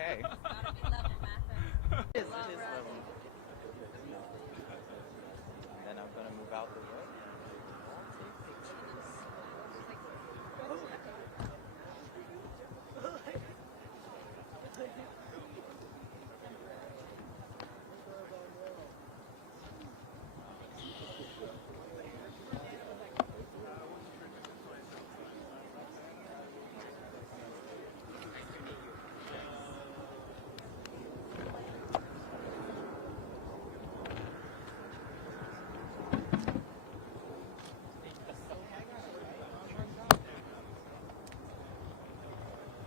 okay. It is level. And then I'm gonna move out the way.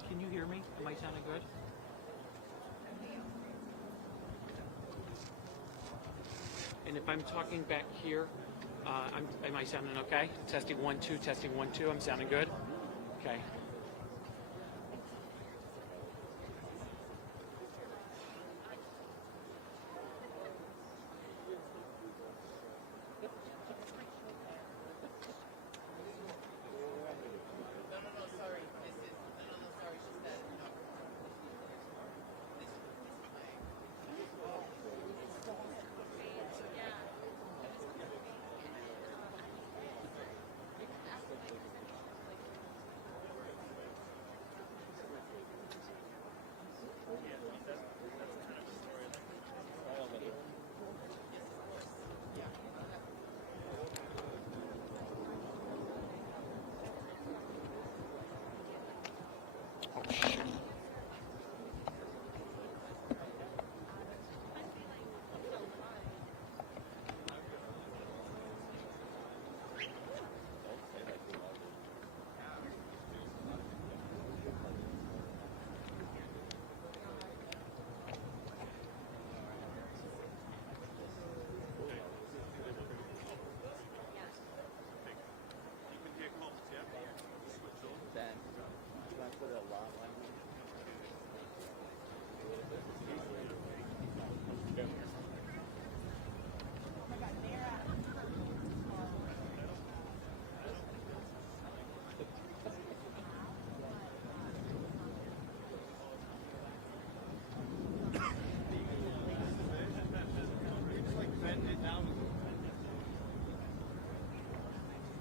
Can you hear me? Am I sounding good? And if I'm talking back here, am I sounding okay? Testing 1 2, testing 1 2. I'm sounding good? Okay.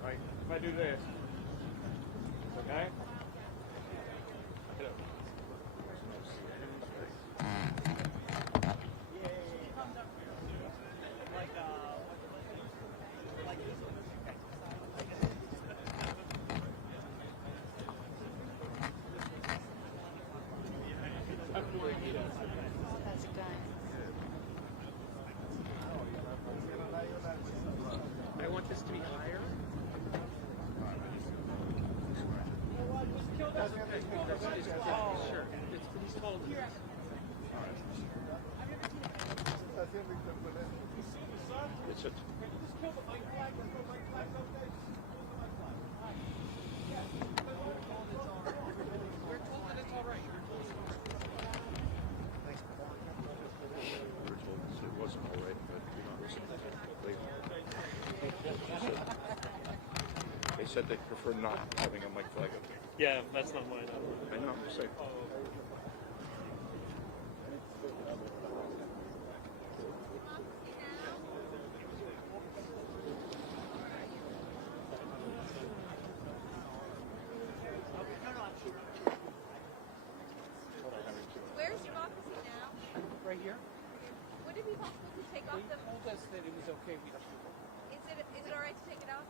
Right, if I do this, okay? I want this to be higher. Sure. It's pretty tall. It's it. We're told that it's all right. We're told it wasn't all right, but you know, they said they prefer not having a mic flag up there. Yeah, that's not mine. I know, I'm saying. Where's democracy now? Right here. Would it be possible to take off the? Told us that it was okay. Is it all right to take it off?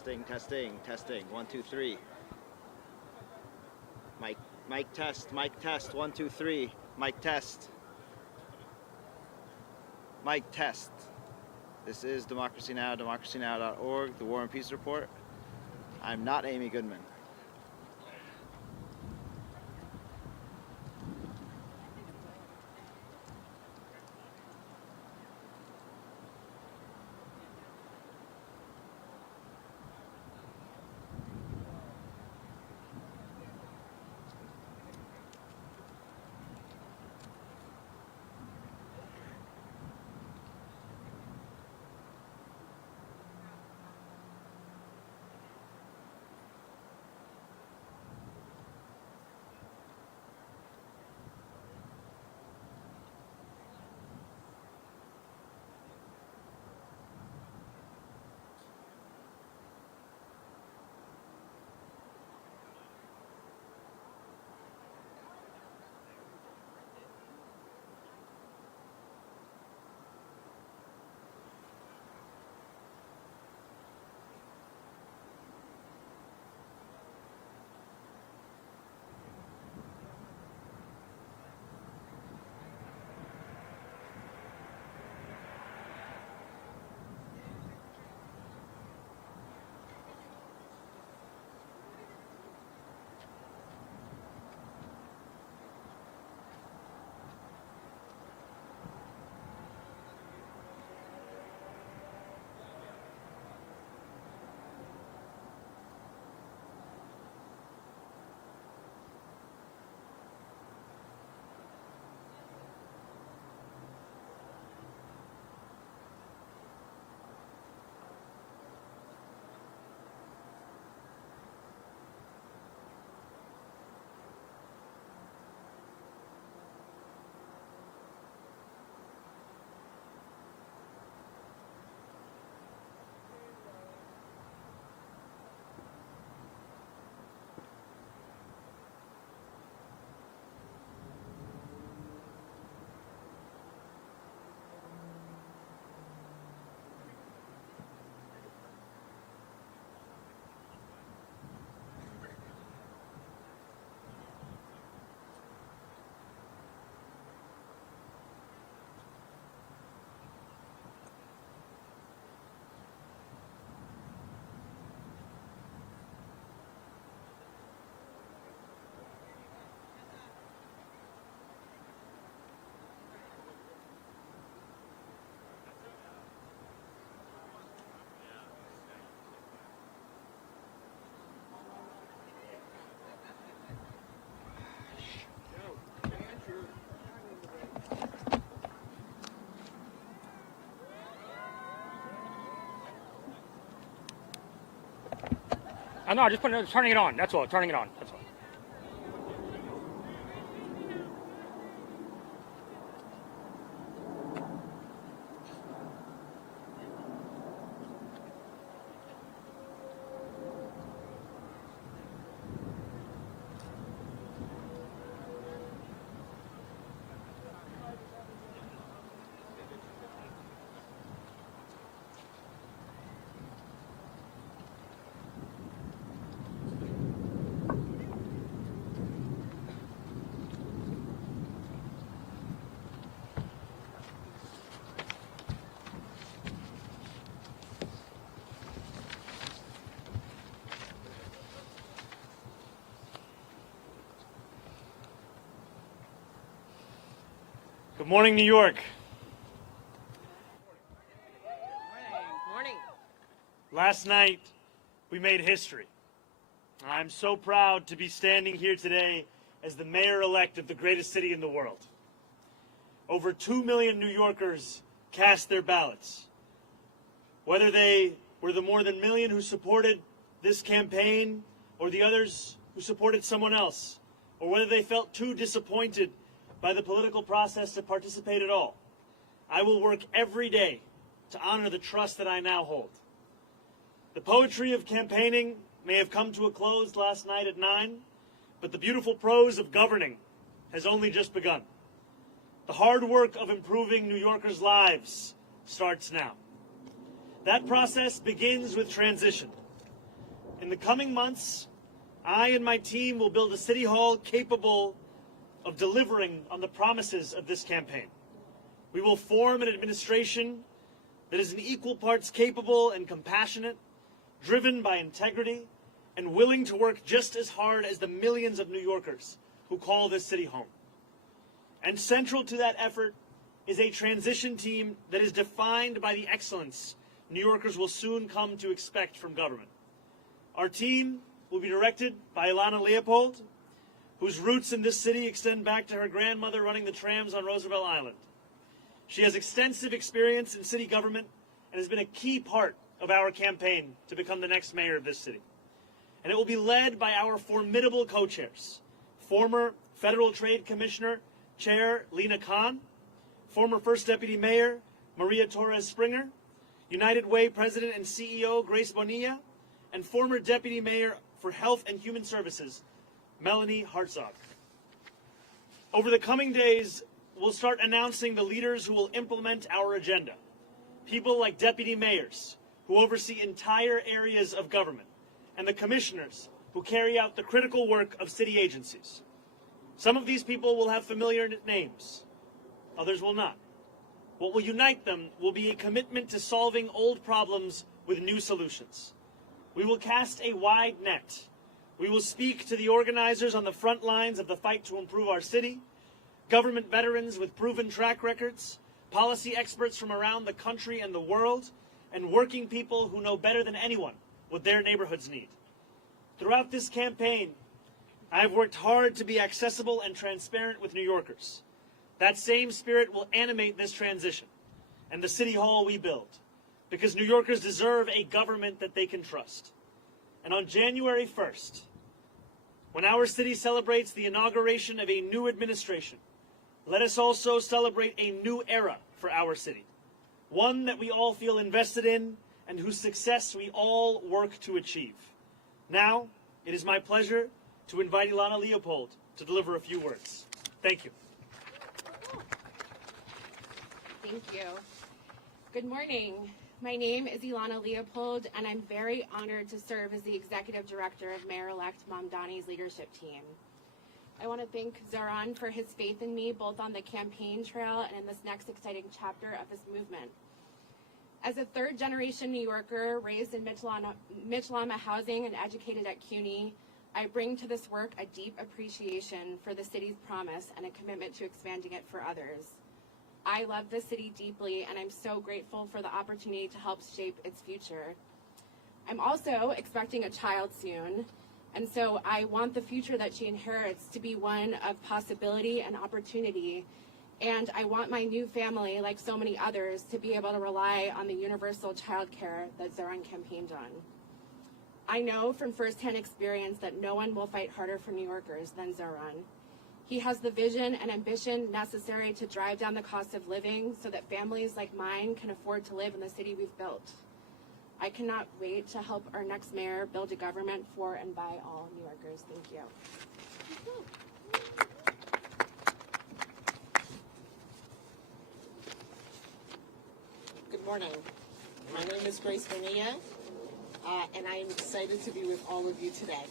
Testing. 1, 2, 3. Mic test. 1, 2, 3. Mic test. Mic test. This is Democracy Now!, democracynow.org, the War and Peace Report. I'm not Amy Goodman. No, just turning it on. That's all. Turning it on. That's all. Good morning, New York. Morning. Last night, we made history. I'm so proud to be standing here today as the mayor-elect of the greatest city in the world. Over 2 million New Yorkers cast their ballots. Whether they were the more than million who supported this campaign or the others who supported someone else, or whether they felt too disappointed by the political process to participate at all, I will work every day to honor the trust that I now hold. The poetry of campaigning may have come to a close last night at 9, but the beautiful prose of governing has only just begun. The hard work of improving New Yorkers' lives starts now. That process begins with transition. In the coming months, I and my team will build a city hall capable of delivering on the promises of this campaign. We will form an administration that is in equal parts capable and compassionate, driven by integrity, and willing to work just as hard as the millions of New Yorkers who call this city home. And central to that effort is a transition team that is defined by the excellence New Yorkers will soon come to expect from government. Our team will be directed by Ilana Leopold, whose roots in this city extend back to her grandmother running the trams on Roosevelt Island. She has extensive experience in city government and has been a key part of our campaign to become the next mayor of this city. And it will be led by our formidable co-chairs, former Federal Trade Commissioner Chair Lena Khan, former First Deputy Mayor Maria Torres Springer, United Way President and CEO Grace Bonilla, and former Deputy Mayor for Health and Human Services Melanie Hartzog. Over the coming days, we'll start announcing the leaders who will implement our agenda. People like deputy mayors, who oversee entire areas of government, and the commissioners, who carry out the critical work of city agencies. Some of these people will have familiar names. Others will not. What will unite them will be a commitment to solving old problems with new solutions. We will cast a wide net. We will speak to the organizers on the front lines of the fight to improve our city, government veterans with proven track records, policy experts from around the country and the world, and working people who know better than anyone what their neighborhoods need. Throughout this campaign, I have worked hard to be accessible and transparent with New Yorkers. That same spirit will animate this transition and the city hall we build, because New Yorkers deserve a government that they can trust. And on January 1st, when our city celebrates the inauguration of a new administration, let us also celebrate a new era for our city, one that we all feel invested in and whose success we all work to achieve. Now, it is my pleasure to invite Ilana Leopold to deliver a few words. Thank you. Thank you. Good morning. My name is Ilana Leopold, and I'm very honored to serve as the Executive Director of Mayor Elect Mamdani's leadership team. I want to thank Zohran for his faith in me, both on the campaign trail and in this next exciting chapter of his movement. As a third-generation New Yorker raised in Mitchell-Lama housing and educated at CUNY, I bring to this work a deep appreciation for the city's promise and a commitment to expanding it for others. I love the city deeply, and I'm so grateful for the opportunity to help shape its future. I'm also expecting a child soon, and so I want the future that she inherits to be one of possibility and opportunity, and I want my new family, like so many others, to be able to rely on the universal child care that Zohran campaigned on. I know from firsthand experience that no one will fight harder for New Yorkers than Zohran. He has the vision and ambition necessary to drive down the cost of living so that families like mine can afford to live in the city we've built. I cannot wait to help our next mayor build a government for and by all New Yorkers. Thank you. Good morning. My name is Grace Bonilla, and I am excited to be with all of you today.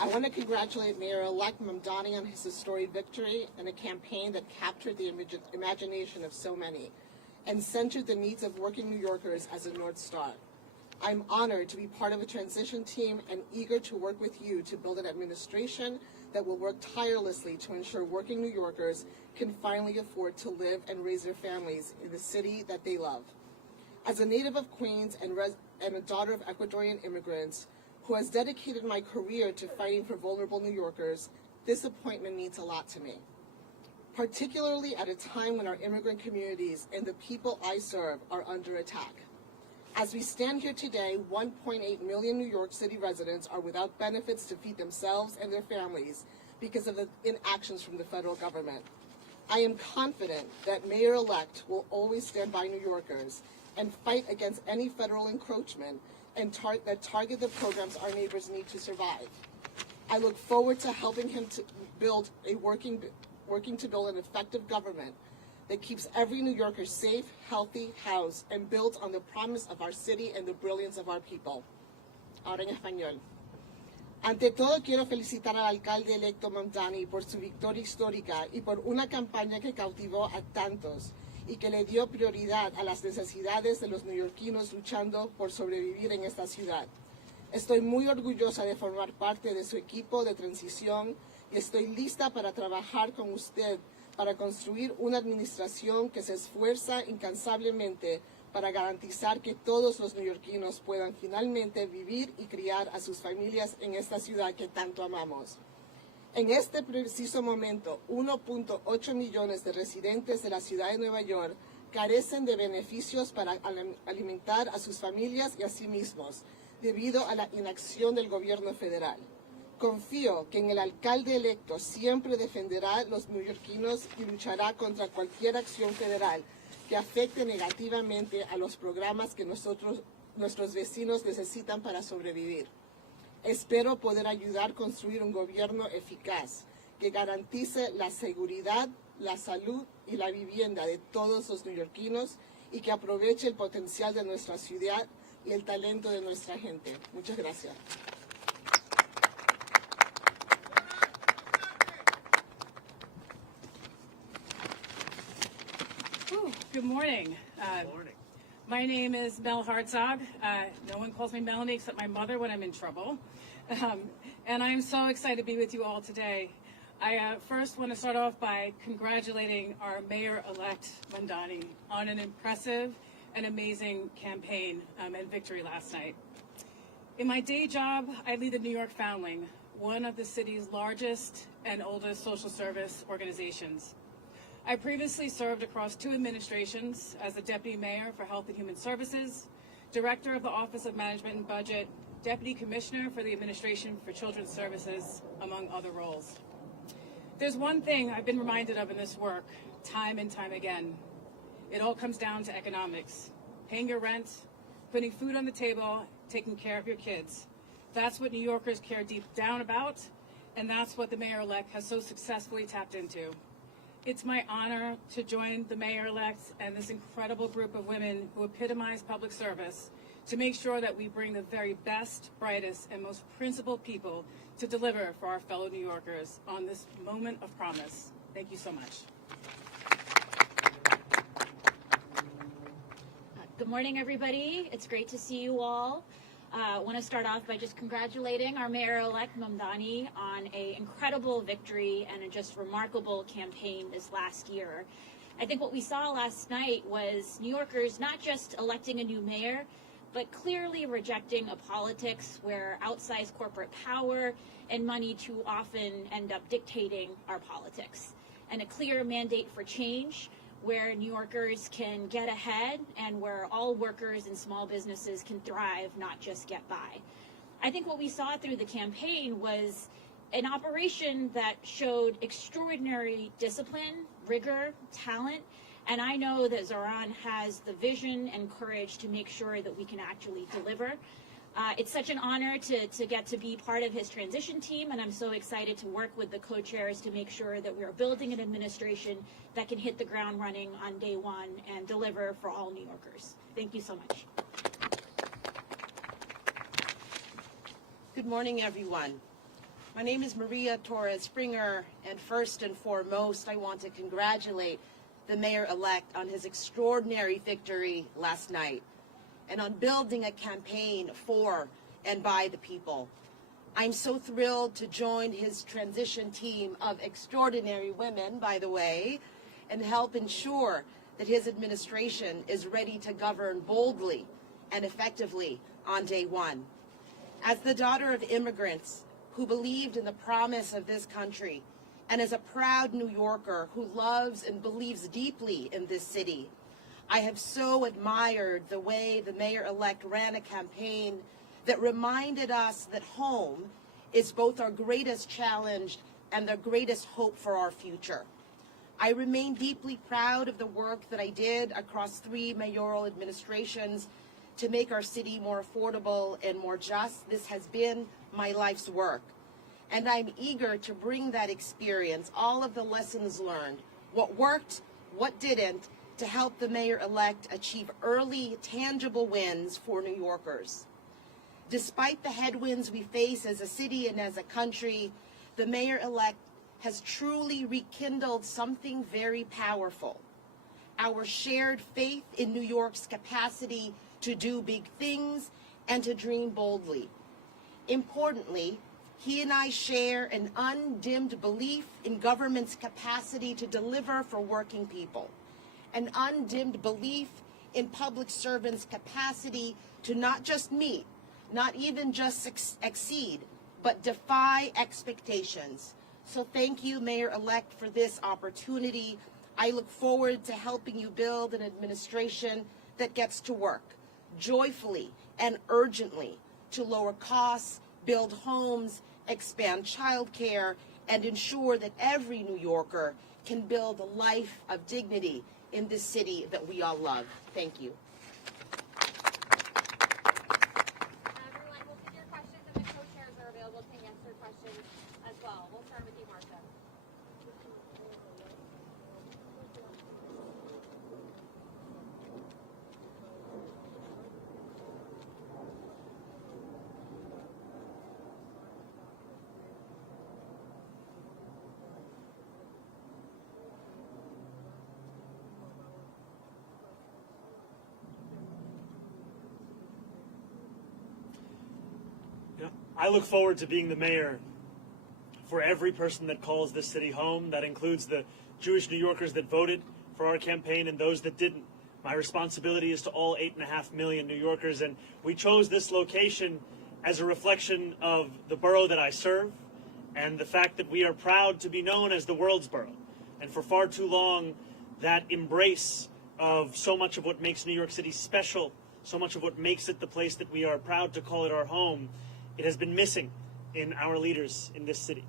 I want to congratulate Mayor Elect Mamdani on his historic victory in a campaign that captured the imagination of so many and centered the needs of working New Yorkers as a North Star. I'm honored to be part of a transition team and eager to work with you to build an administration that will work tirelessly to ensure working New Yorkers can finally afford to live and raise their families in the city that they love. As a native of Queens and a daughter of Ecuadorian immigrants who has dedicated my career to fighting for vulnerable New Yorkers, this appointment means a lot to me, particularly at a time when our immigrant communities and the people I serve are under attack. As we stand here today, 1.8 million New York City residents are without benefits to feed themselves and their families because of the inactions from the federal government. I am confident that Mayor-elect will always stand by New Yorkers and fight against any federal encroachment and that target the programs our neighbors need to survive. I look forward to helping him to build working to build an effective government that keeps every New Yorker safe, healthy, housed, and builds on the promise of our city and the brilliance of our people. ahora en español. Ante todo, quiero felicitar al alcalde electo Mamdani por su victoria histórica y por una campaña que cautivó a tantos y que le dio prioridad a las necesidades de los neoyorquinos luchando por sobrevivir en esta ciudad. Estoy muy orgullosa de formar parte de su equipo de transición y estoy lista para trabajar con usted para construir una administración que se esfuerza incansablemente para garantizar que todos los neoyorquinos puedan finalmente vivir y criar a sus familias en esta ciudad que tanto amamos. En este preciso momento, 1.8 millones de residentes de la ciudad de Nueva York carecen de beneficios para alimentar a sus familias y a sí mismos, debido a la inacción del gobierno federal. Confío que en el alcalde electo siempre defenderá a los neoyorquinos y luchará contra cualquier acción federal que afecte negativamente a los programas que nuestros vecinos necesitan para sobrevivir. Espero poder ayudar a construir un gobierno eficaz que garantice la seguridad, la salud y la vivienda de todos los neoyorquinos y que aproveche el potencial de nuestra ciudad y el talento de nuestra gente. Muchas gracias. Good morning. My name is Mel Hartzog. No one calls me Melanie except my mother when I'm in trouble. And I'm so excited to be with you all today. I first want to start off by congratulating our Mayor-elect Mamdani on an impressive and amazing campaign and victory last night. In my day job, I lead the New York Foundling, one of the city's largest and oldest social service organizations. I previously served across 2 administrations as the Deputy Mayor for Health and Human Services, Director of the Office of Management and Budget, Deputy Commissioner for the Administration for Children's Services, among other roles. There's one thing I've been reminded of in this work, time and time again. It all comes down to economics. Paying your rent, putting food on the table, taking care of your kids. That's what New Yorkers care deep down about, and that's what the Mayor-elect has so successfully tapped into. It's my honor to join the Mayor-elect and this incredible group of women who epitomize public service to make sure that we bring the very best, brightest, and most principled people to deliver for our fellow New Yorkers on this moment of promise. Thank you so much. Good morning, everybody. It's great to see you all. I want to start off by just congratulating our Mayor-elect Mamdani on an incredible victory and a just remarkable campaign this last year. I think what we saw last night was New Yorkers not just electing a new mayor, but clearly rejecting a politics where outsized corporate power and money too often end up dictating our politics, and a clear mandate for change where New Yorkers can get ahead and where all workers and small businesses can thrive, not just get by. I think what we saw through the campaign was an operation that showed extraordinary discipline, rigor, talent, and I know that Zohran has the vision and courage to make sure that we can actually deliver. It's such an honor to get to be part of his transition team, and I'm so excited to work with the co-chairs to make sure that we are building an administration that can hit the ground running on day one and deliver for all New Yorkers. Thank you so much. Good morning, everyone. My name is Maria Torres Springer, and first and foremost, I want to congratulate the Mayor-elect on his extraordinary victory last night, and on building a campaign for and by the people. I'm so thrilled to join his transition team of extraordinary women, by the way, and help ensure that his administration is ready to govern boldly and effectively on day one. As the daughter of immigrants who believed in the promise of this country, and as a proud New Yorker who loves and believes deeply in this city, I have so admired the way the Mayor-elect ran a campaign that reminded us that home is both our greatest challenge and the greatest hope for our future. I remain deeply proud of the work that I did across 3 mayoral administrations to make our city more affordable and more just. This has been my life's work. And I'm eager to bring that experience, all of the lessons learned, what worked, what didn't, to help the Mayor-elect achieve early, tangible wins for New Yorkers. Despite the headwinds we face as a city and as a country, the mayor-elect has truly rekindled something very powerful: our shared faith in New York's capacity to do big things and to dream boldly. Importantly, he and I share an undimmed belief in government's capacity to deliver for working people, an undimmed belief in public servants' capacity to not just meet, not even just exceed, but defy expectations. So thank you, Mayor-elect, for this opportunity. I look forward to helping you build an administration that gets to work joyfully and urgently to lower costs, build homes, expand childcare, and ensure that every New Yorker can build a life of dignity in this city that we all love. Thank you. Everyone, we'll take your questions, and the co-chairs are available to answer questions as well. We'll start with you, Marcia. I look forward to being the mayor for every person that calls this city home. That includes the Jewish New Yorkers that voted for our campaign and those that didn't. My responsibility is to all 8.5 million New Yorkers, and we chose this location as a reflection of the borough that I serve and the fact that we are proud to be known as the world's borough. And for far too long, that embrace of so much of what makes New York City special, so much of what makes it the place that we are proud to call it our home, it has been missing in our leaders in this city.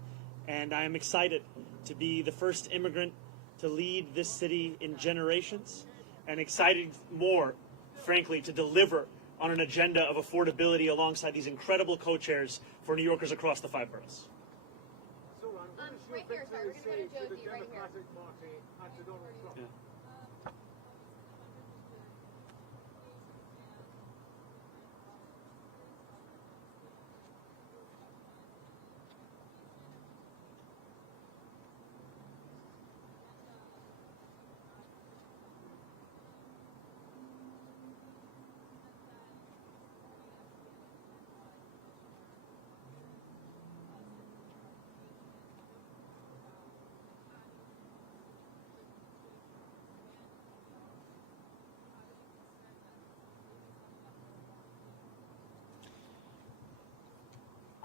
And I am excited to be the first immigrant to lead this city in generations, and excited more, frankly, to deliver on an agenda of affordability alongside these incredible co-chairs for New Yorkers across the 5 boroughs. Right here, sorry, we're going to go to Josie right here. Yeah.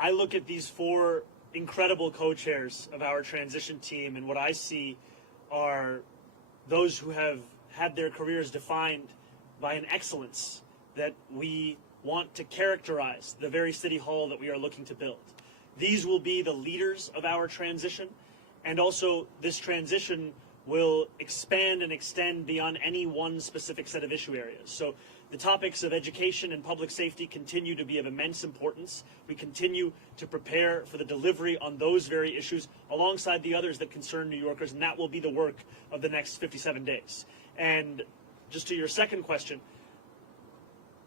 I look at these 4 incredible co-chairs of our transition team, and what I see are those who have had their careers defined by an excellence that we want to characterize the very city hall that we are looking to build. These will be the leaders of our transition, and also this transition will expand and extend beyond any one specific set of issue areas. So the topics of education and public safety continue to be of immense importance. We continue to prepare for the delivery on those very issues alongside the others that concern New Yorkers, and that will be the work of the next 57 days. And just to your second question,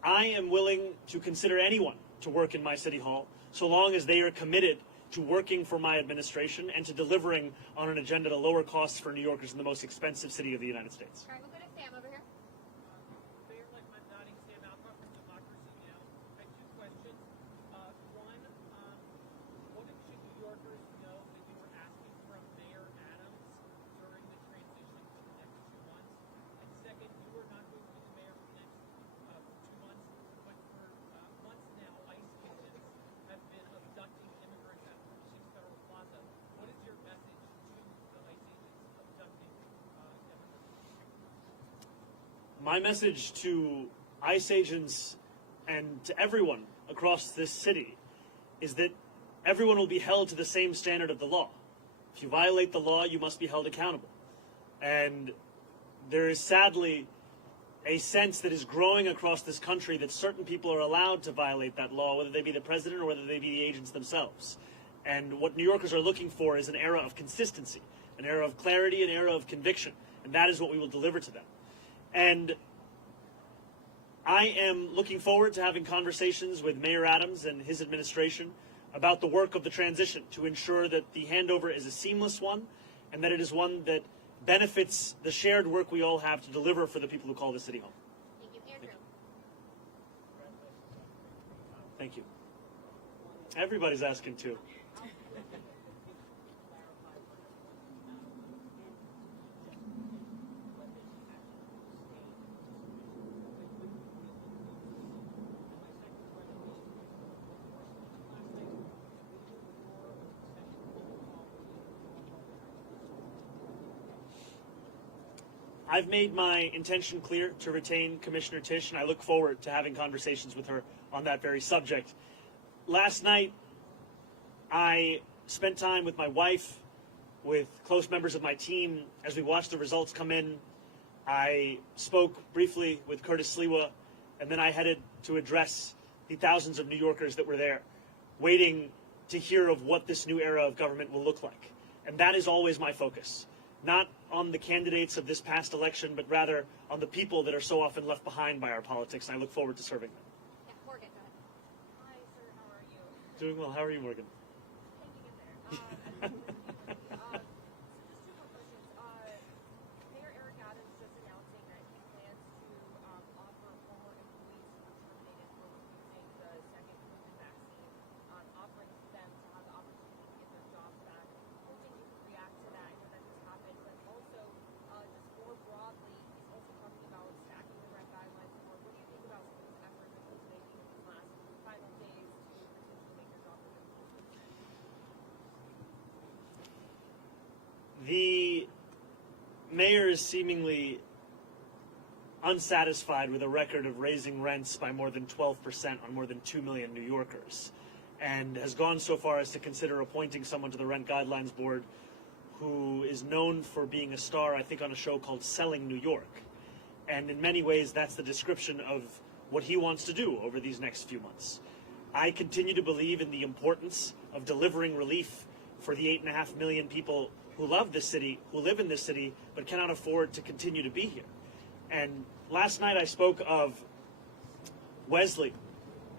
I am willing to consider anyone to work in my city hall so long as they are committed to working for my administration and to delivering on an agenda to lower costs for New Yorkers in the most expensive city of the United States. All right, we'll go to Sam over here. Mayor Elect Mamdani, Sam Alcott from Democracy Now! I have 2 questions. One, what should New Yorkers know that you were asking from Mayor Adams during the transition for the next 2 months? And second, you are not going to be the mayor for the next 2 months, but for months now, ICE agents have been abducting immigrants at 46 Federal Plaza. What is your message to the ICE agents abducting immigrants? My message to ICE agents and to everyone across this city is that everyone will be held to the same standard of the law. If you violate the law, you must be held accountable. And there is sadly a sense that is growing across this country that certain people are allowed to violate that law, whether they be the president or whether they be the agents themselves. And what New Yorkers are looking for is an era of consistency, an era of clarity, an era of conviction. And that is what we will deliver to them. And I am looking forward to having conversations with Mayor Adams and his administration about the work of the transition to ensure that the handover is a seamless one and that it is one that benefits the shared work we all have to deliver for the people who call the city home. Thank you, Andrew. Thank you. Everybody's asking too. I've made my intention clear to retain Commissioner Tisch, and I look forward to having conversations with her on that very subject. Last night, I spent time with my wife, with close members of my team, as we watched the results come in. I spoke briefly with Curtis Sliwa, and then I headed to address the thousands of New Yorkers that were there, waiting to hear of what this new era of government will look like. And that is always my focus. Not on the candidates of this past election, but rather on the people that are so often left behind by our politics, and I look forward to serving them. Yeah, Morgan, go ahead. Hi, sir. How are you? Doing well. How are you, Morgan? Hanging in there. So just two more questions. Mayor Eric Adams just announcing that he plans to offer former employees who were terminated for refusing the second COVID vaccine, offering them to have the opportunity to get their jobs back. Hoping you could react to that. I know that just happened, but also just more broadly, he's also talking about stacking the rent guidelines more. What do you think about some of these efforts that he's making in these last final days to potentially make your job more difficult? The mayor is seemingly unsatisfied with a record of raising rents by more than 12% on more than 2 million New Yorkers, and has gone so far as to consider appointing someone to the Rent Guidelines Board who is known for being a star, I think, on a show called Selling New York. And in many ways, that's the description of what he wants to do over these next few months. I continue to believe in the importance of delivering relief for the 8.5 million people who love this city, who live in this city, but cannot afford to continue to be here. And last night I spoke of Wesley,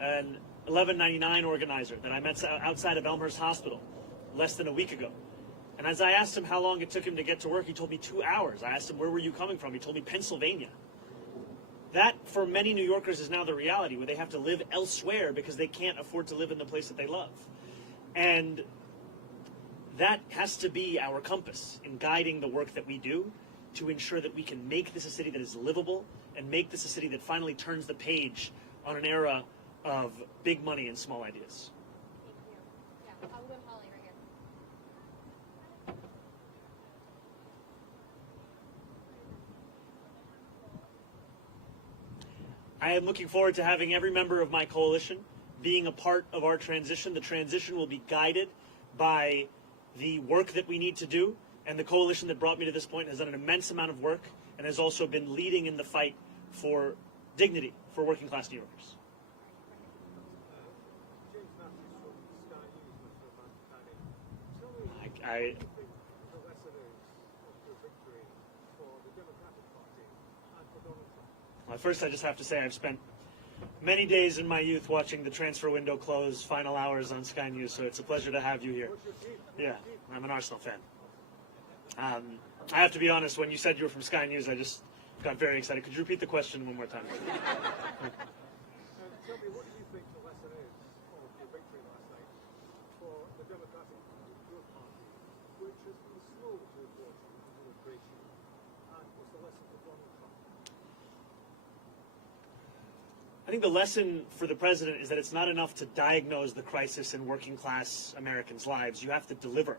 an 1199 organizer that I met outside of Elmhurst Hospital less than a week ago. And as I asked him how long it took him to get to work, he told me 2 hours. I asked him, where were you coming from? He told me Pennsylvania. That, for many New Yorkers, is now the reality, where they have to live elsewhere because they can't afford to live in the place that they love. And that has to be our compass in guiding the work that we do to ensure that we can make this a city that is livable and make this a city that finally turns the page on an era of big money and small ideas. Thank you. Yeah, I'll go to Holly right here. I am looking forward to having every member of my coalition being a part of our transition. The transition will be guided by the work that we need to do, and the coalition that brought me to this point has done an immense amount of work and has also been leading in the fight for dignity for working class New Yorkers. Well, first I just have to say I've spent many days in my youth watching the transfer window close, final hours on Sky News, so it's a pleasure to have you here. Yeah, I'm an Arsenal fan. I have to be honest, when you said you were from Sky News, I just got very excited. Could you repeat the question one more time? Tell me, what do you think the lesson is of your victory last night for the Democratic Growth Party, which has been slow to report immigration, and what's the lesson for Donald Trump? I think the lesson for the president is that it's not enough to diagnose the crisis in working class Americans' lives. You have to deliver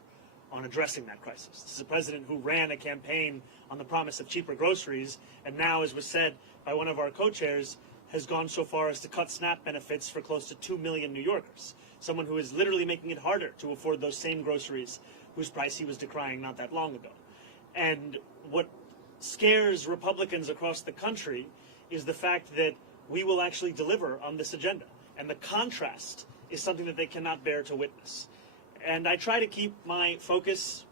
on addressing that crisis. This is a president who ran a campaign on the promise of cheaper groceries, and now, as was said by one of our co-chairs, has gone so far as to cut SNAP benefits for close to 2 million New Yorkers. Someone who is literally making it harder to afford those same groceries whose price he was decrying not that long ago. And what scares Republicans across the country is the fact that we will actually deliver on this agenda. And the contrast is something that they cannot bear to witness. And I try to keep my focus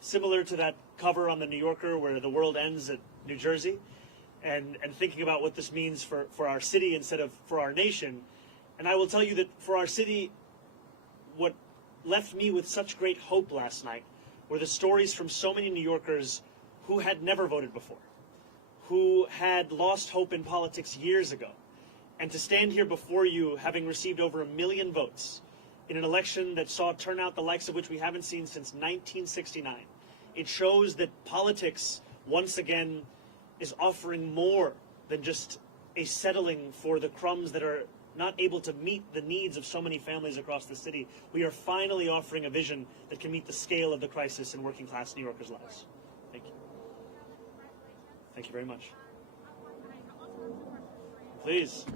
similar to that cover on the New Yorker where the world ends at New Jersey. and thinking about what this means for our city instead of for our nation. And I will tell you that for our city, what left me with such great hope last night were the stories from so many New Yorkers who had never voted before, who had lost hope in politics years ago. And to stand here before you, having received over 1 million votes in an election that saw turnout the likes of which we haven't seen since 1969, it shows that politics, once again, is offering more than just a settling for the crumbs that are not able to meet the needs of so many families across the city. We are finally offering a vision that can meet the scale of the crisis in working class New Yorkers' lives. Thank you. Thank you very much. Please.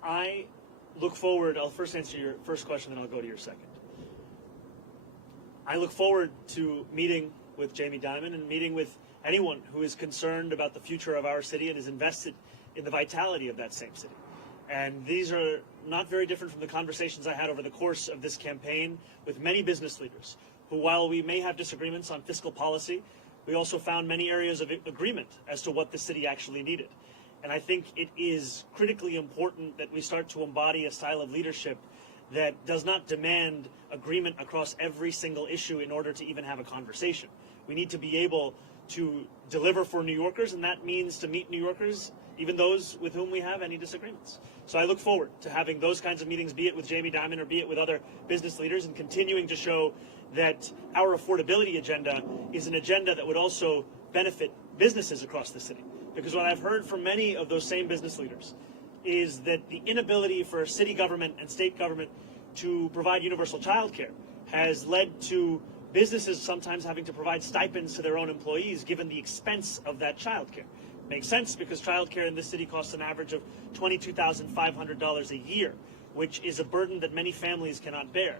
I look forward, I'll first answer your first question, then I'll go to your second. I look forward to meeting with Jamie Dimon and meeting with anyone who is concerned about the future of our city and is invested in the vitality of that same city. And these are not very different from the conversations I had over the course of this campaign with many business leaders who, while we may have disagreements on fiscal policy, we also found many areas of agreement as to what the city actually needed. And I think it is critically important that we start to embody a style of leadership that does not demand agreement across every single issue in order to even have a conversation. We need to be able to deliver for New Yorkers, and that means to meet New Yorkers, even those with whom we have any disagreements. So I look forward to having those kinds of meetings, be it with Jamie Dimon or be it with other business leaders, and continuing to show that our affordability agenda is an agenda that would also benefit businesses across the city. Because what I've heard from many of those same business leaders is that the inability for city government and state government to provide universal child care has led to businesses sometimes having to provide stipends to their own employees given the expense of that child care. Makes sense because child care in this city costs an average of $22,500 a year, which is a burden that many families cannot bear.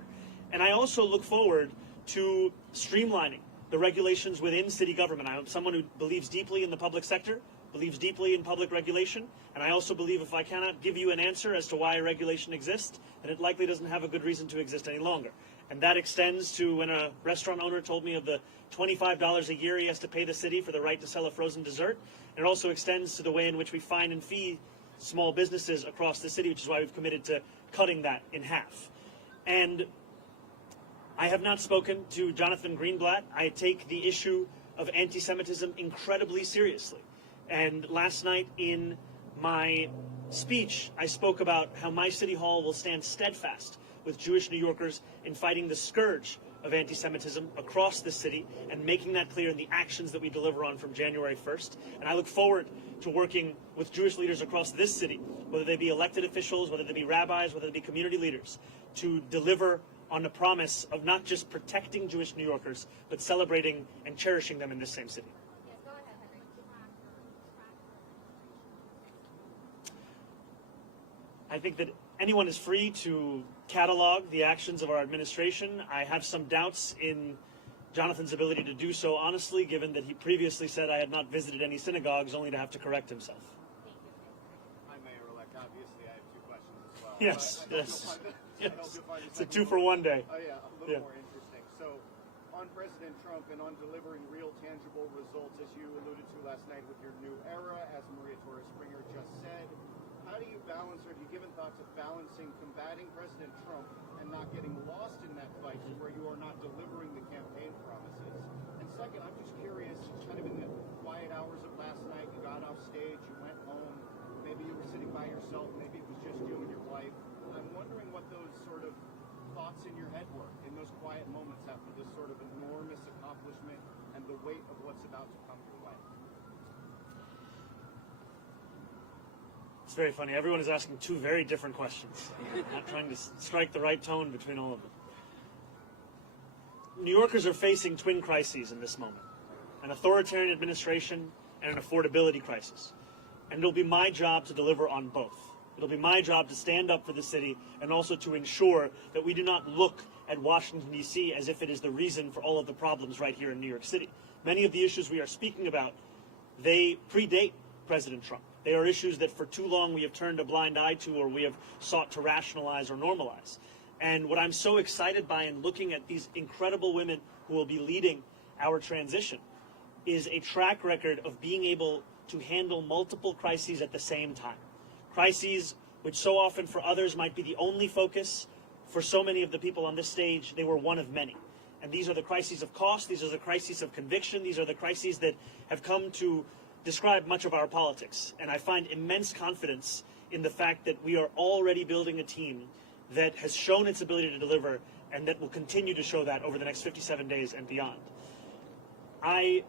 And I also look forward to streamlining the regulations within city government. I'm someone who believes deeply in the public sector, believes deeply in public regulation, and I also believe if I cannot give you an answer as to why a regulation exists, then it likely doesn't have a good reason to exist any longer. And that extends to when a restaurant owner told me of the $25 a year he has to pay the city for the right to sell a frozen dessert. And it also extends to the way in which we fine and fee small businesses across the city, which is why we've committed to cutting that in half. And I have not spoken to Jonathan Greenblatt. I take the issue of anti-Semitism incredibly seriously. And last night in my speech, I spoke about how my city hall will stand steadfast with Jewish New Yorkers in fighting the scourge of anti-Semitism across the city and making that clear in the actions that we deliver on from January 1st. And I look forward to working with Jewish leaders across this city, whether they be elected officials, whether they be rabbis, whether they be community leaders, to deliver on the promise of not just protecting Jewish New Yorkers, but celebrating and cherishing them in this same city. I think that anyone is free to catalog the actions of our administration. I have some doubts in Jonathan's ability to do so honestly, given that he previously said I had not visited any synagogues, only to have to correct himself. Hi, Mayor-elect. Obviously, I have two questions as well. Yes, yes. Yes. It's a 2-for-1 day. Oh, yeah, a little more interesting. So, on President Trump and on delivering real, tangible results, as you alluded to last night with your new era, as Maria Torres-Springer just said, how do you balance, or have you given thoughts of balancing combating President Trump and not getting lost in that fight where you are not delivering the campaign promises? And second, I'm just curious, kind of in the quiet hours of last night, you got off stage, you went home, maybe you were sitting by yourself, maybe it was just you and your wife. I'm wondering what those sort of thoughts in your head were in those quiet moments after this sort of enormous accomplishment and the weight of what's about to come your way. It's very funny. Everyone is asking two very different questions. I'm not trying to strike the right tone between all of them. New Yorkers are facing twin crises in this moment: an authoritarian administration and an affordability crisis. And it'll be my job to deliver on both. It'll be my job to stand up for the city and also to ensure that we do not look at Washington, D.C. as if it is the reason for all of the problems right here in New York City. Many of the issues we are speaking about, they predate President Trump. They are issues that for too long we have turned a blind eye to, or we have sought to rationalize or normalize. And what I'm so excited by in looking at these incredible women who will be leading our transition is a track record of being able to handle multiple crises at the same time. Crises which so often for others might be the only focus. For so many of the people on this stage, they were one of many. And these are the crises of cost, these are the crises of conviction, these are the crises that have come to describe much of our politics. And I find immense confidence in the fact that we are already building a team that has shown its ability to deliver and that will continue to show that over the next 57 days and beyond. I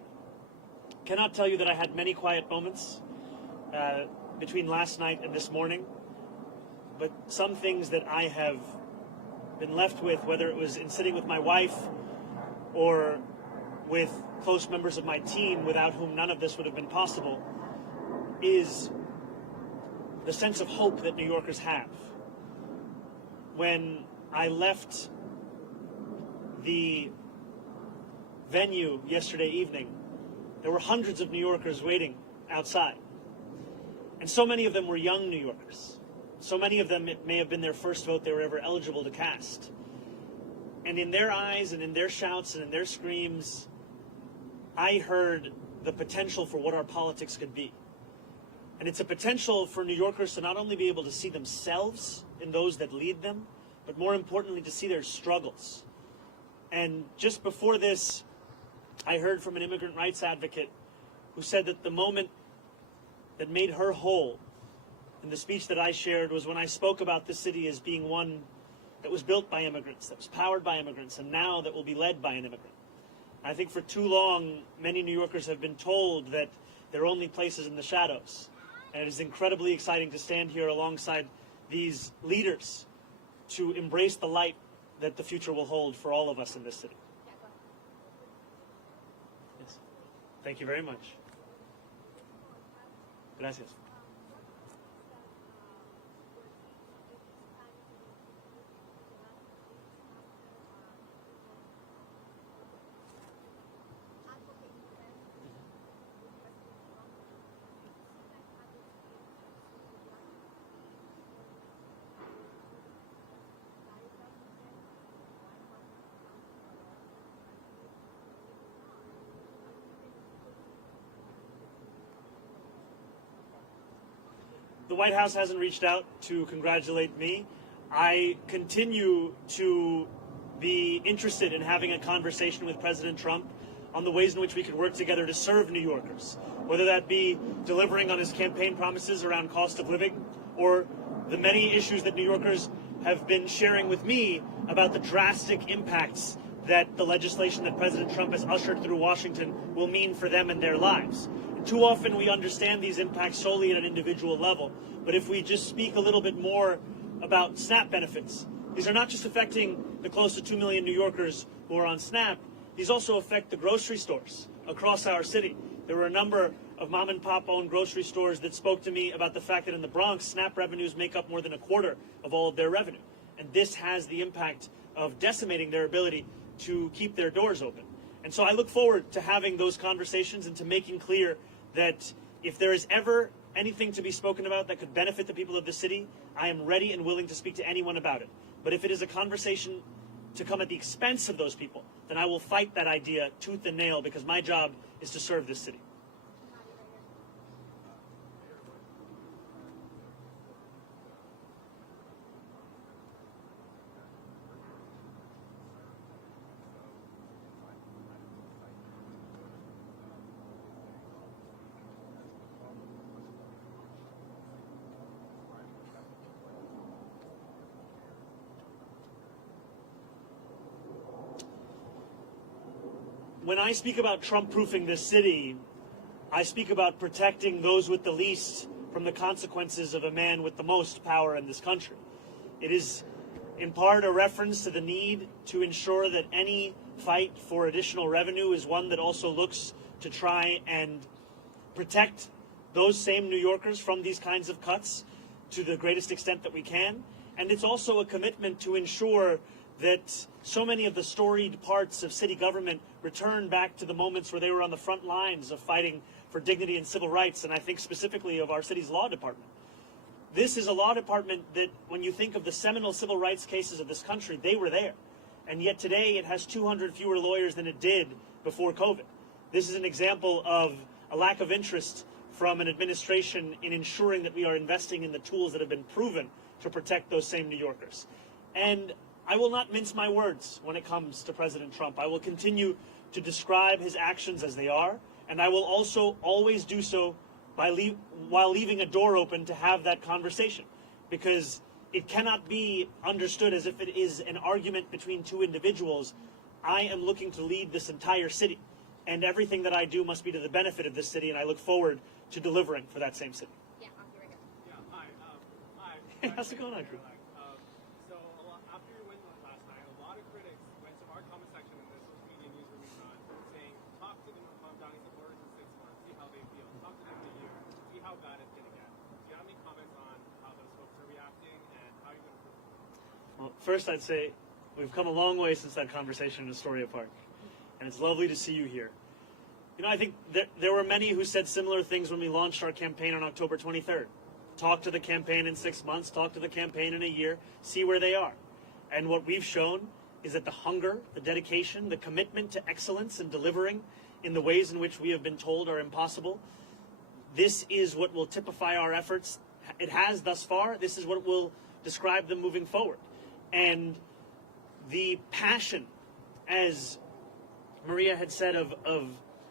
cannot tell you that I had many quiet moments between last night and this morning, but some things that I have been left with, whether it was in sitting with my wife or with close members of my team without whom none of this would have been possible, is the sense of hope that New Yorkers have. When I left the venue yesterday evening, there were hundreds of New Yorkers waiting outside. And so many of them were young New Yorkers. So many of them, it may have been their first vote they were ever eligible to cast. And in their eyes and in their shouts and in their screams, I heard the potential for what our politics could be. And it's a potential for New Yorkers to not only be able to see themselves in those that lead them, but more importantly, to see their struggles. And just before this, I heard from an immigrant rights advocate who said that the moment that made her whole in the speech that I shared was when I spoke about this city as being one that was built by immigrants, that was powered by immigrants, and now that will be led by an immigrant. I think for too long, many New Yorkers have been told that their only place is in the shadows. And it is incredibly exciting to stand here alongside these leaders to embrace the light that the future will hold for all of us in this city. Yes. Thank you very much. Gracias. The White House hasn't reached out to congratulate me. I continue to be interested in having a conversation with President Trump on the ways in which we could work together to serve New Yorkers, whether that be delivering on his campaign promises around cost of living or the many issues that New Yorkers have been sharing with me about the drastic impacts that the legislation that President Trump has ushered through Washington will mean for them and their lives. Too often we understand these impacts solely at an individual level, but if we just speak a little bit more about SNAP benefits, these are not just affecting the close to 2 million New Yorkers who are on SNAP, these also affect the grocery stores across our city. There were a number of mom and pop owned grocery stores that spoke to me about the fact that in the Bronx, SNAP revenues make up more than a quarter of all of their revenue. And this has the impact of decimating their ability to keep their doors open. And so I look forward to having those conversations and to making clear that if there is ever anything to be spoken about that could benefit the people of the city, I am ready and willing to speak to anyone about it. But if it is a conversation to come at the expense of those people, then I will fight that idea tooth and nail, because my job is to serve this city. when I speak about Trump-proofing this city, I speak about protecting those with the least from the consequences of a man with the most power in this country. It is in part a reference to the need to ensure that any fight for additional revenue is one that also looks to try and protect those same New Yorkers from these kinds of cuts to the greatest extent that we can. And it's also a commitment to ensure that so many of the storied parts of city government return back to the moments where they were on the front lines of fighting for dignity and civil rights, and I think specifically of our city's law department. This is a law department that, when you think of the seminal civil rights cases of this country, they were there. And yet today it has 200 fewer lawyers than it did before COVID. This is an example of a lack of interest from an administration in ensuring that we are investing in the tools that have been proven to protect those same New Yorkers. And I will not mince my words when it comes to President Trump. I will continue to describe his actions as they are, and I will also always do so while leaving a door open to have that conversation, because it cannot be understood as if it is an argument between two individuals. I am looking to lead this entire city, and everything that I do must be to the benefit of this city, and I look forward to delivering for that same city. Yeah, Auntie, right here. Yeah, hi. Hey, how's it going, Andrew? So after your win last night, a lot of critics went to our comment section in the social media newsroom we run, saying, talk to the Mamdani supporters in 6 months, see how they feel. Talk to them in a year, see how bad it's going to get. Do you have any comments on how those folks are reacting and how you're going to improve? Well, first I'd say we've come a long way since that conversation in Astoria Park, and it's lovely to see you here. You know, I think there were many who said similar things when we launched our campaign on October 23rd. Talk to the campaign in 6 months, talk to the campaign in a year, see where they are. And what we've shown is that the hunger, the dedication, the commitment to excellence and delivering in the ways in which we have been told are impossible, this is what will typify our efforts. It has thus far. This is what will describe them moving forward. And the passion, as Maria had said, of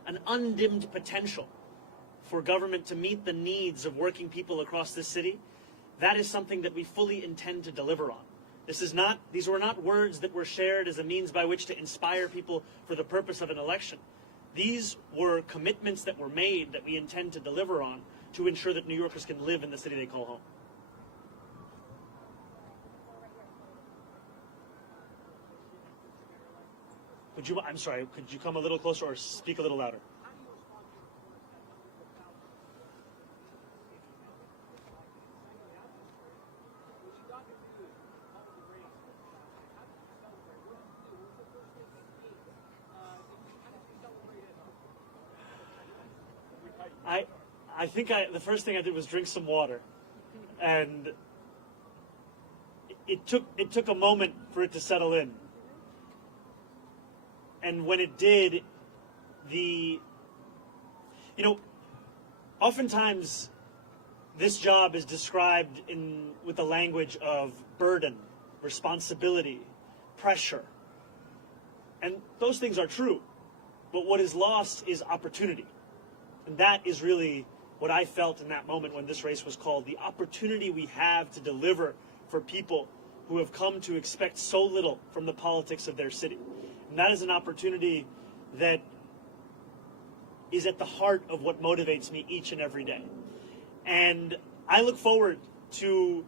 an undimmed potential for government to meet the needs of working people across this city, that is something that we fully intend to deliver on. These were not words that were shared as a means by which to inspire people for the purpose of an election. These were commitments that were made that we intend to deliver on to ensure that New Yorkers can live in the city they call home. I'm sorry, could you come a little closer or speak a little louder? I think the first thing I did was drink some water, and it took a moment for it to settle in. And when it did, oftentimes this job is described with the language of burden, responsibility, pressure. And those things are true. But what is lost is opportunity. And that is really what I felt in that moment when this race was called. The opportunity we have to deliver for people who have come to expect so little from the politics of their city. And that is an opportunity that is at the heart of what motivates me each and every day. And I look forward to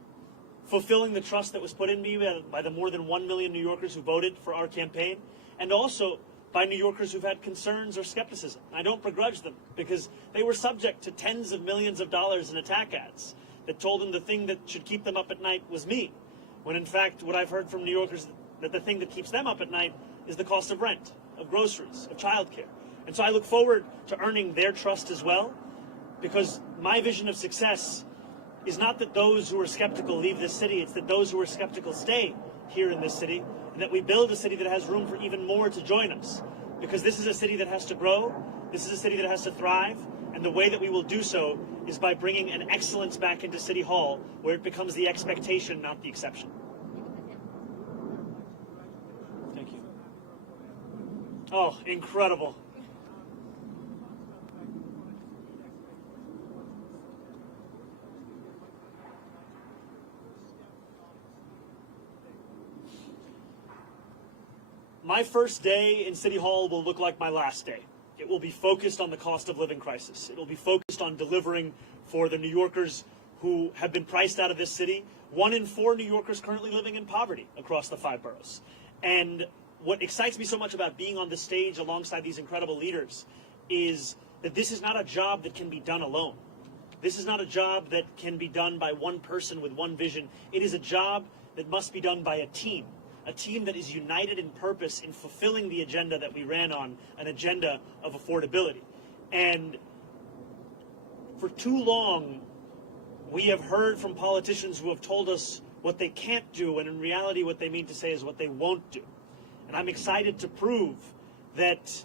fulfilling the trust that was put in me by the more than 1 million New Yorkers who voted for our campaign, and also by New Yorkers who've had concerns or skepticism. I don't begrudge them, because they were subject to tens of millions of dollars in attack ads that told them the thing that should keep them up at night was me, when in fact what I've heard from New Yorkers that the thing that keeps them up at night is the cost of rent, of groceries, of childcare. And so I look forward to earning their trust as well, because my vision of success is not that those who are skeptical leave this city, it's that those who are skeptical stay here in this city, and that we build a city that has room for even more to join us. Because this is a city that has to grow, this is a city that has to thrive, and the way that we will do so is by bringing an excellence back into City Hall, where it becomes the expectation, not the exception. Thank you. Oh, incredible. my first day in City Hall will look like my last day. It will be focused on the cost of living crisis. It will be focused on delivering for the New Yorkers who have been priced out of this city. 1 in 4 New Yorkers currently living in poverty across the 5 boroughs. And what excites me so much about being on the stage alongside these incredible leaders is that this is not a job that can be done alone. This is not a job that can be done by one person with one vision. It is a job that must be done by a team that is united in purpose in fulfilling the agenda that we ran on, an agenda of affordability. And for too long, we have heard from politicians who have told us what they can't do, and in reality what they mean to say is what they won't do. And I'm excited to prove that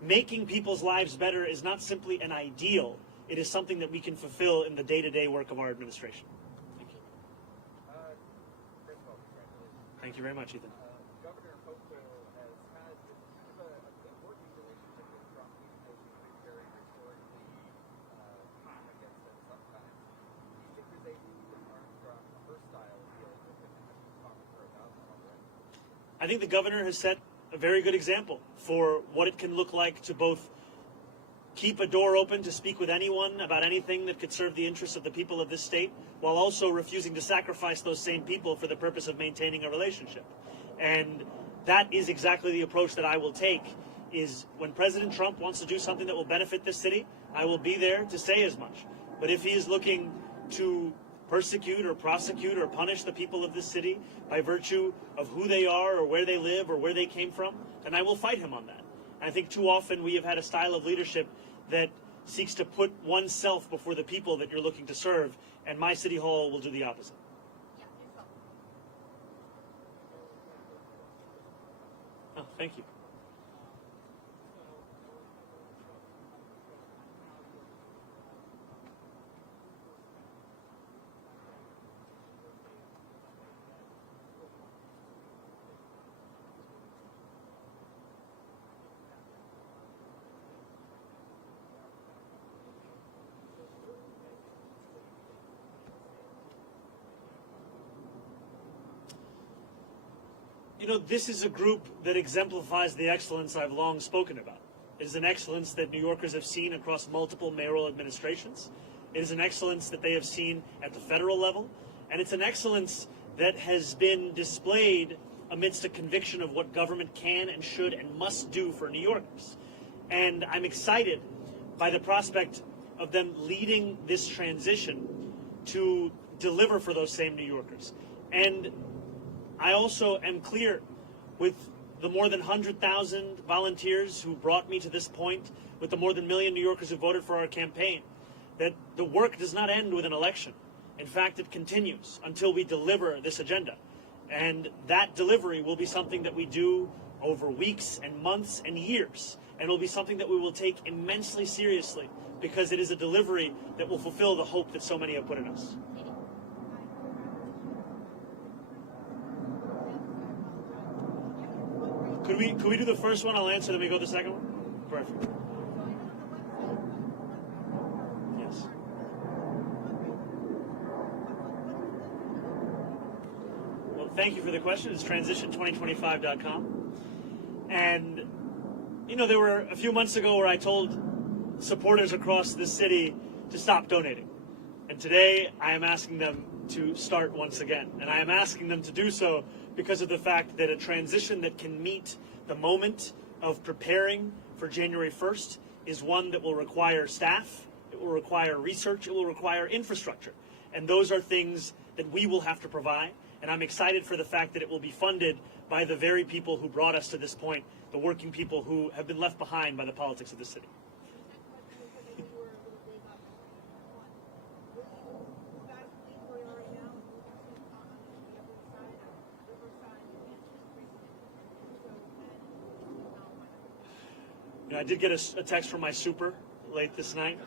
making people's lives better is not simply an ideal, it is something that we can fulfill in the day-to-day work of our administration. Thank you. First of all, congratulations. Thank you very much, Ethan. Governor Hochul has had kind of a working relationship with Trump, even though she's been very historically hot against him sometimes. Do you think there's anything you can learn from her style of dealing with him, and have you talked to her about that already? I think the governor has set a very good example for what it can look like to both keep a door open to speak with anyone about anything that could serve the interests of the people of this state, while also refusing to sacrifice those same people for the purpose of maintaining a relationship. And that is exactly the approach that I will take, is when President Trump wants to do something that will benefit this city, I will be there to say as much. But if he is looking to persecute or prosecute or punish the people of this city by virtue of who they are or where they live or where they came from, then I will fight him on that. And I think too often we have had a style of leadership that seeks to put oneself before the people that you're looking to serve, and my City Hall will do the opposite. Oh, thank you. You know, this is a group that exemplifies the excellence I've long spoken about. It is an excellence that New Yorkers have seen across multiple mayoral administrations. It is an excellence that they have seen at the federal level. And it's an excellence that has been displayed amidst a conviction of what government can and should and must do for New Yorkers. And I'm excited by the prospect of them leading this transition to deliver for those same New Yorkers. And I also am clear with the more than 100,000 volunteers who brought me to this point, with the more than 1 million New Yorkers who voted for our campaign, that the work does not end with an election. In fact, it continues until we deliver this agenda. And that delivery will be something that we do over weeks and months and years. And it will be something that we will take immensely seriously, because it is a delivery that will fulfill the hope that so many have put in us. Could we do the first one? I'll answer, then we go to the second one? Perfect. Yes. Well, thank you for the question. It's transition2025.com. And, you know, there were a few months ago where I told supporters across this city to stop donating. And today I am asking them to start once again. And I am asking them to do so because of the fact that a transition that can meet the moment of preparing for January 1st is one that will require staff, it will require research, it will require infrastructure. And those are things that we will have to provide. And I'm excited for the fact that it will be funded by the very people who brought us to this point, the working people who have been left behind by the politics of the city. You know, I did get a text from my super late this night.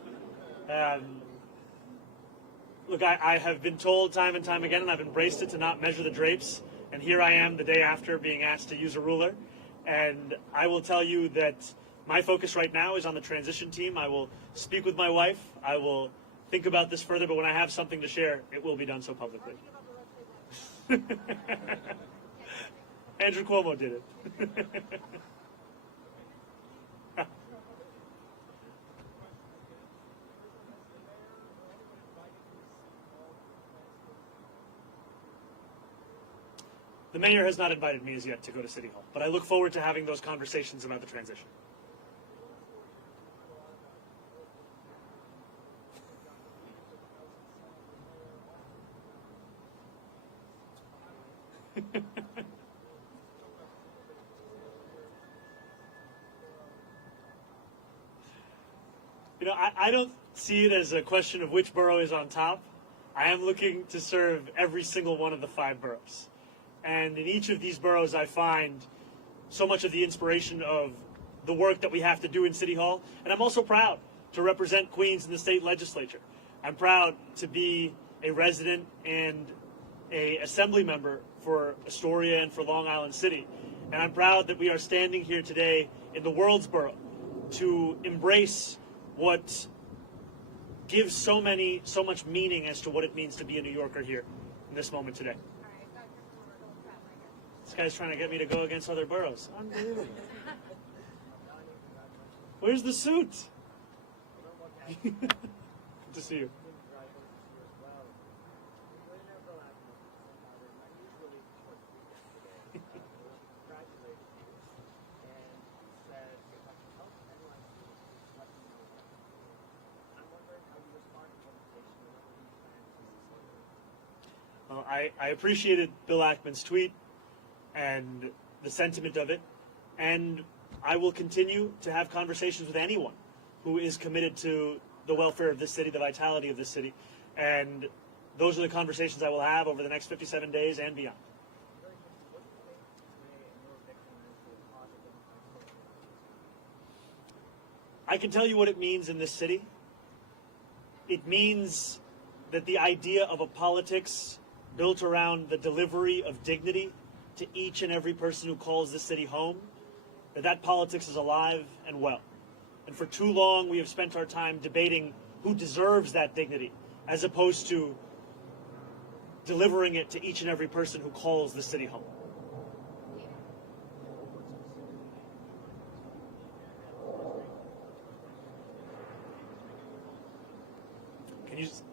Look, I have been told time and time again, and I've embraced it, to not measure the drapes. And here I am the day after being asked to use a ruler. And I will tell you that my focus right now is on the transition team. I will speak with my wife. I will think about this further. But when I have something to share, it will be done so publicly. Andrew Cuomo did it. The mayor has not invited me as yet to go to City Hall, but I look forward to having those conversations about the transition. You know, I don't see it as a question of which borough is on top. I am looking to serve every single one of the 5 boroughs. And in each of these boroughs, I find so much of the inspiration of the work that we have to do in City Hall. And I'm also proud to represent Queens in the state legislature. I'm proud to be a resident and an assembly member for Astoria and for Long Island City. And I'm proud that we are standing here today in the world's borough to embrace what gives so much meaning as to what it means to be a New Yorker here in this moment today. This guy's trying to get me to go against other boroughs. Unbelievable. Where's the suit? Good to see you. Well, I appreciated Bill Ackman's tweet and the sentiment of it, and I will continue to have conversations with anyone who is committed to the welfare of this city, the vitality of this city, and those are the conversations I will have over the next 57 days and beyond. I can tell you what it means in this city. It means that the idea of a politics built around the delivery of dignity to each and every person who calls this city home, that politics is alive and well. And for too long, we have spent our time debating who deserves that dignity, as opposed to delivering it to each and every person who calls the city home.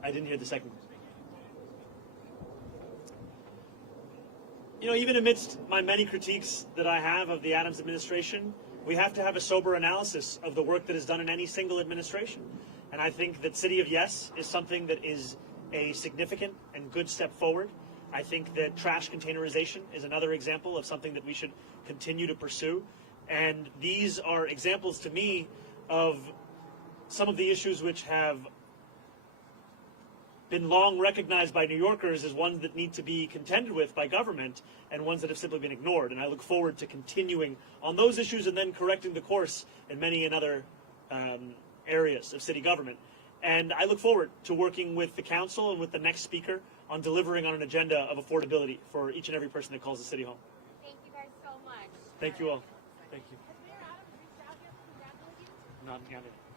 I didn't hear the second. You know, even amidst my many critiques that I have of the Adams administration, we have to have a sober analysis of the work that is done in any single administration. And I think that City of Yes is something that is a significant and good step forward. I think that trash containerization is another example of something that we should continue to pursue. And these are examples to me of some of the issues which have been long recognized by New Yorkers as ones that need to be contended with by government and ones that have simply been ignored. And I look forward to continuing on those issues and then correcting the course in many and other areas of city government. And I look forward to working with the council and with the next speaker on delivering on an agenda of affordability for each and every person that calls the city home. Thank you guys so much. Thank you all. Thank you. Has Mayor Adams reached out yet to congratulate you? Not yet.